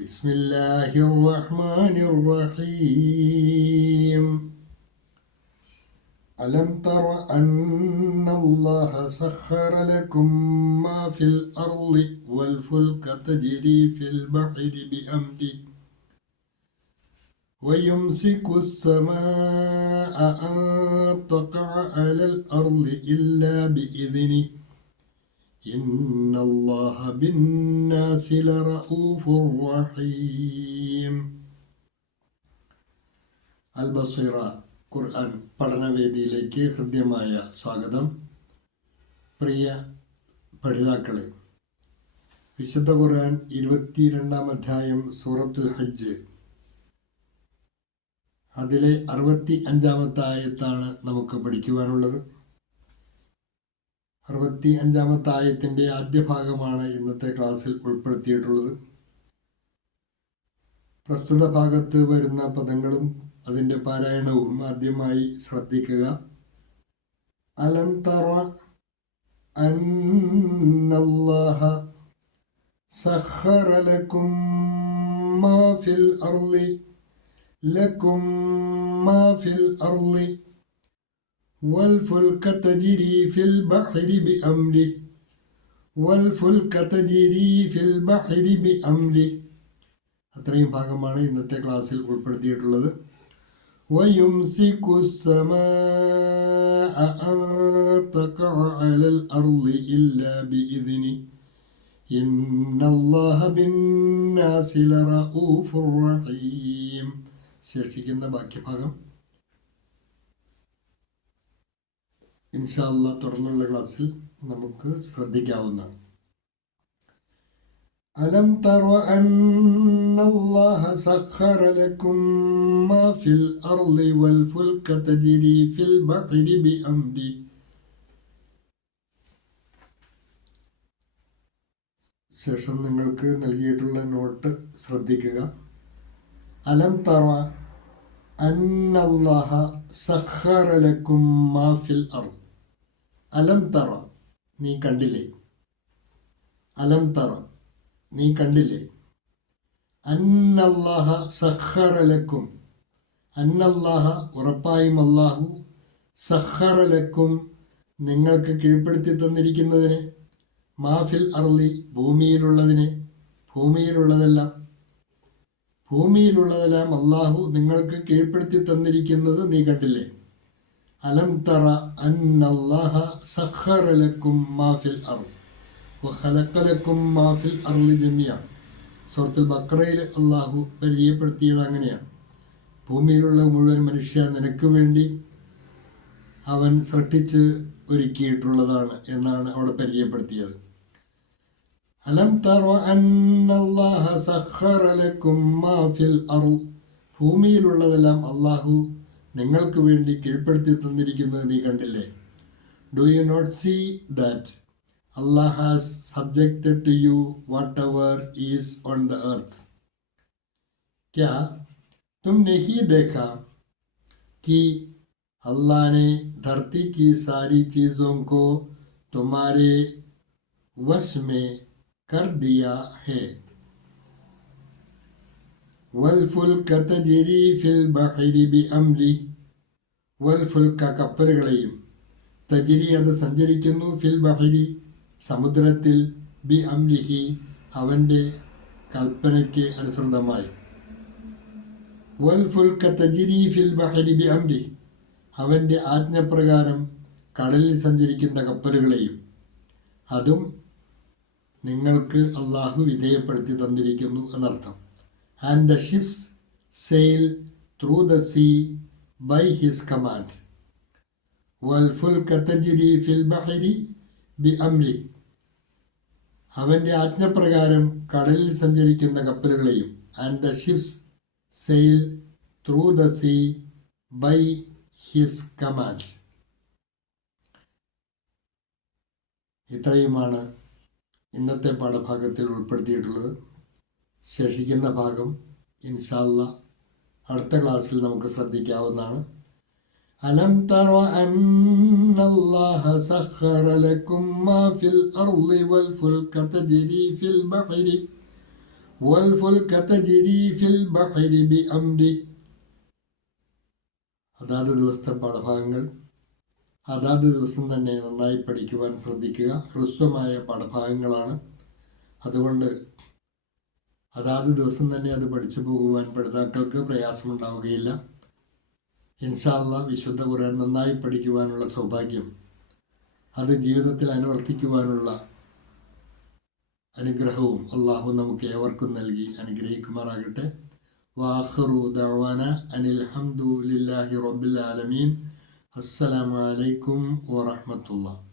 بسم الله الرحمن الرحيم. ألم تر أن الله سخر لكم ما في الأرض والفلك تجري في البحر بأمره ويمسك السماء أن تقع على الأرض إلا بإذنه إن الله بالناس لرؤوف رحيم അൽബസീറ ഖുർആൻ പഠനവേദിയിലേക്ക് ഹൃദ്യമായ സ്വാഗതം പ്രിയ പഠിതാക്കളെ വിശുദ്ധ ഖുർആൻ ഇരുപത്തിരണ്ടാം അധ്യായം സൂറത്തുൽ ഹജ്ജ് അതിലെ അറുപത്തി അഞ്ചാമത്തെ ആയത്താണ് നമുക്ക് പഠിക്കുവാനുള്ളത് അറുപത്തി അഞ്ചാമത്തെ ആയത്തിന്റെ ആദ്യ ഭാഗമാണ് ഇന്നത്തെ ക്ലാസ്സിൽ ഉൾപ്പെടുത്തിയിട്ടുള്ളത്. പ്രസ്തുത ഭാഗത്ത് വരുന്ന പദങ്ങളും അതിന്റെ പാരായണവും ആദ്യമായി ശ്രദ്ധിക്കുക. അലന്തറ തറ അന്നല്ലാഹ സഖറ ലക്കും മാ ഫിൽ അർളി ലക്കും മാ ഫിൽ അർളി. والفلك تجري في البحر بأمره والفلك تجري في البحر بأمره അത്രയും ഭാഗമാണ് ഇന്നത്തെ ക്ലാസ്സിൽ ഉൾപ്പെടുത്തിയിട്ടുള്ളത് ويمسك السماء أن تقع على الأرض إلا بإذنه إن الله بالناس لرؤوف رحيم ശേഷിക്കുന്ന ബാക്കി ഭാഗം ഇൻഷാല്ല തുടർന്നുള്ള ക്ലാസ്സിൽ നമുക്ക് ശ്രദ്ധിക്കാവുന്നതാണ് അലം തറ അന്നല്ലാഹ സഖറ ലക്കും മാ ഫിൽ അർളി വൽ ഫുൽക തജ്രി ഫിൽ ബഹരി ബിഅംരി ശേഷം നിങ്ങൾക്ക് നൽകിയിട്ടുള്ള നോട്ട് ശ്രദ്ധിക്കുക. അലം തറ അന്നല്ലാഹ സഖറ ലക്കും മാ ഫിൽ അർൾ. അലം തറ നീ കണ്ടില്ലേ? അലംതറ നീ കണ്ടില്ലേ? അന്നല്ലാഹ സഹറലക്കും അന്നല്ലാഹ ഉറപ്പായും അല്ലാഹു സഹറലക്കും നിങ്ങൾക്ക് കീഴ്പ്പെടുത്തി തന്നിരിക്കുന്നതിന് മാഫിൽ അർലി ഭൂമിയിലുള്ളതിന് ഭൂമിയിലുള്ളതെല്ലാം. ഭൂമിയിലുള്ളതെല്ലാം അള്ളാഹു നിങ്ങൾക്ക് കീഴ്പ്പെടുത്തി തന്നിരിക്കുന്നത് നീ കണ്ടില്ലേ? അലം തറ അന്നല്ലാഹ സഖറലക്കും മാഫിൽ അർ ഖലക്കലക്കും മാഫിൽ അർളി ജമിയ സൂറത്തുൽ ബക്രയിൽ അള്ളാഹു പരിചയപ്പെടുത്തിയത് അങ്ങനെയാണ്. ഭൂമിയിലുള്ള മുഴുവൻ മനുഷ്യ നിനക്ക് വേണ്ടി അവൻ സൃഷ്ടിച്ച് ഒരുക്കിയിട്ടുള്ളതാണ് എന്നാണ് അവിടെ പരിചയപ്പെടുത്തിയത്. അലം തറ അന്നല്ലാഹ സഖറലക്കും മാഫിൽ അർ ഭൂമിയിലുള്ളതെല്ലാം അള്ളാഹു നിങ്ങൾക്ക് വേണ്ടി കീഴ്പ്പെടുത്തി തന്നിരിക്കുന്നത് നീ കണ്ടില്ലേ do you not see that Allah has subjected to you whatever is on the earth क्या तुम नहीं देखा कि अल्लाह ने धरती की सारी चीज़ों को तुम्हारे वश में कर दिया है വൽഫുൽക തജിരി ഫിൽ ബഹരി ബി അംരി വൽഫുൽക കപ്പലുകളെയും തജിരി അത് സഞ്ചരിക്കുന്നു ഫിൽ ബഹരി സമുദ്രത്തിൽ ബി അംലിഹി അവന്റെ കൽപ്പനയ്ക്ക് അനുസൃതമായി. വൽഫുൽക തജിരി ഫിൽ ബഹരി ബി അംലി അവന്റെ ആജ്ഞപ്രകാരം കടലിൽ സഞ്ചരിക്കുന്ന കപ്പലുകളെയും. അതും നിങ്ങൾക്ക് അള്ളാഹു വിധേയപ്പെടുത്തി തന്നിരിക്കുന്നു എന്നർത്ഥം. and the ships sail through the sea by his command. വൽഫുൽക്ക തജിരി ഫിൽ ബഹരി ബി അമ്രി അവന്റെ ആജ്ഞപ്രകാരം കടലിൽ സഞ്ചരിക്കുന്ന കപ്പലുകളെയും and the ships sail through the sea by his command ഇത്രയുമാണ് ഇന്നത്തെ പാഠഭാഗത്തിൽ ഉൾപ്പെടുത്തിയിട്ടുള്ളത്. ശേഷിക്കുന്ന ഭാഗം ഇൻഷാല്ല അടുത്ത ക്ലാസ്സിൽ നമുക്ക് ശ്രദ്ധിക്കാവുന്നതാണ്. അലം തറ അന്നല്ലാഹ സഖറ ലക്കും മാ ഫിൽ അർളി വൽ ഫുൽക തജരി ഫിൽ ബഹരി വൽ ഫുൽക തജരി ഫിൽ ബഹരി ബി അംരി. അതാത് ദിവസത്തെ പാഠഭാഗങ്ങൾ അതാത് ദിവസം തന്നെ നന്നായി പഠിക്കുവാൻ ശ്രദ്ധിക്കുക. ഹ്രസ്വമായ പാഠഭാഗങ്ങളാണ്. അതുകൊണ്ട് അതാത് ദിവസം തന്നെ അത് പഠിച്ചു പോകുവാൻ പഠിതാക്കൾക്ക് പ്രയാസമുണ്ടാവുകയില്ല. ഇൻഷാല്ല വിശുദ്ധ ഖുർആൻ നന്നായി പഠിക്കുവാനുള്ള സൗഭാഗ്യം. അത് ജീവിതത്തിൽ അനുവർത്തിക്കുവാനുള്ള അനുഗ്രഹവും അള്ളാഹു നമുക്ക് ഏവർക്കും നൽകി അനുഗ്രഹിക്കുമാറാകട്ടെ. വാഹറു ദവാന അനിൽ ഹംദു ലില്ലാഹി റബ്ബിൽ ആലമീൻ. അസ്സലാമു അലൈക്കും വറഹ്മത്തുള്ളാഹി